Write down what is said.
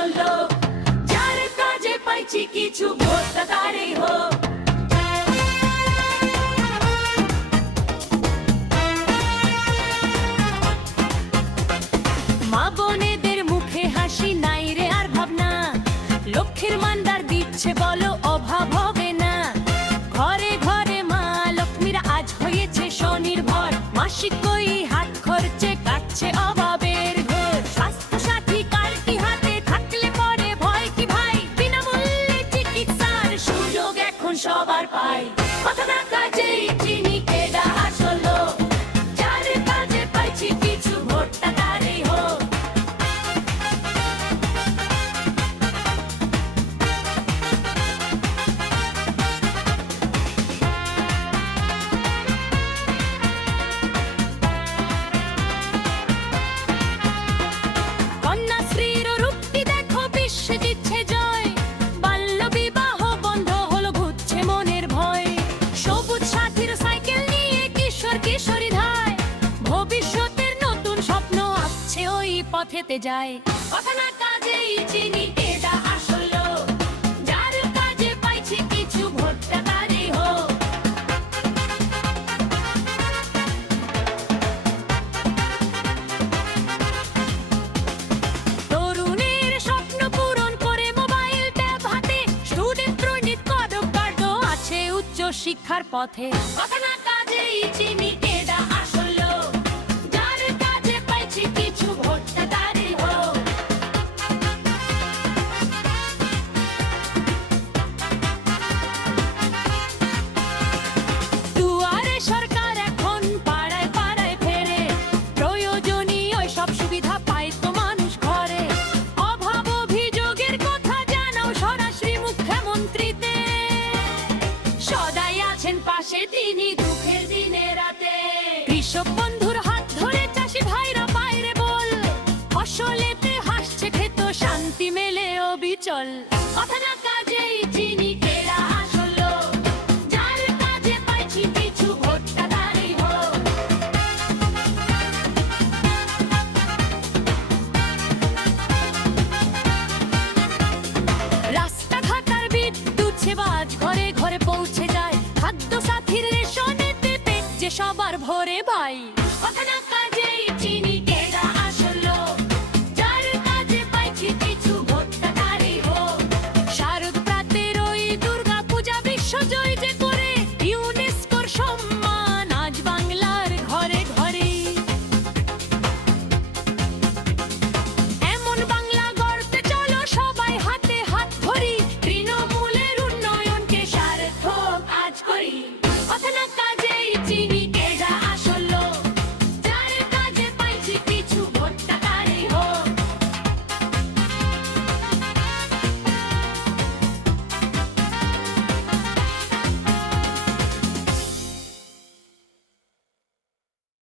আসল লোক, যার কাজে পাইছি কিছু ভোটটা তারই হোক। মা বোনেদের মুখে হাসি নাই রে আর ভাবনা, লক্ষ্মীর মান্দার দিচ্ছে বলো অভাব হবে না। ঘরে ঘরে মা লক্ষ্মীর আজ হয়েছে স্বনির্ভর, মাসিক কই হাত খরচে কাটছে অভাবের ঘর। স্বাস্থ্য সাথী কার্ডটি হাতে থাকলে পরে ভয় কি ভাই, বিনামূল্যে চিকিৎসার সুযোগ এখন সবার পায়। কথা না কাজেই চিনি কেডা আসল লোক, যার কাজে পাইছি কিছু ভোটটা তারই হোক। কন্যাশ্রীর রূপটি দেখো বিশ্বে দিচ্ছে জয়, বাল্য বিবাহ বন্ধ হলো ঘুরছে মনের ভয়। সবুজ সাথীর সাইকেল নিয়ে কিশোর কিশোরী ধায়, ভবিষ্যতের নতুন স্বপ্ন আসছে ওই পথেতে যায়। কথা না কাজেই চিনি কেডা আসল লোক, যার কাজে পাইছি কিছু ভোটটা তারই হোক। তরুণের স্বপ্ন পূরণ করে মোবাইল ট্যাব হাতে, স্টুডেন্ট ক্রেডিট কার্ডও আছে উচ্চ শিক্ষার পথে। কথা না কাজেই চিনি কেডা আসল লোক, যার কাজে পাইছি কিছু ভোটটা তারই হোক। দুয়ারে সরকার এখন পাড়ায় পাড়ায় ফেরে, প্রয়োজনীয় সব সুবিধা পায় তো মানুষ ঘরে। অভাব অভিযোগের কথা জানাও সরাসরি মুখ্যমন্ত্রীতে, সদাই আছেন পাশে তিনি দুঃখের দিনে রাতে। কৃষক বন্ধুর হাত ধরে চাষি ভাইরা বাইরে বল, ফসলেতে হাসছে খেত শান্তি মেলে অবিচল। কথা না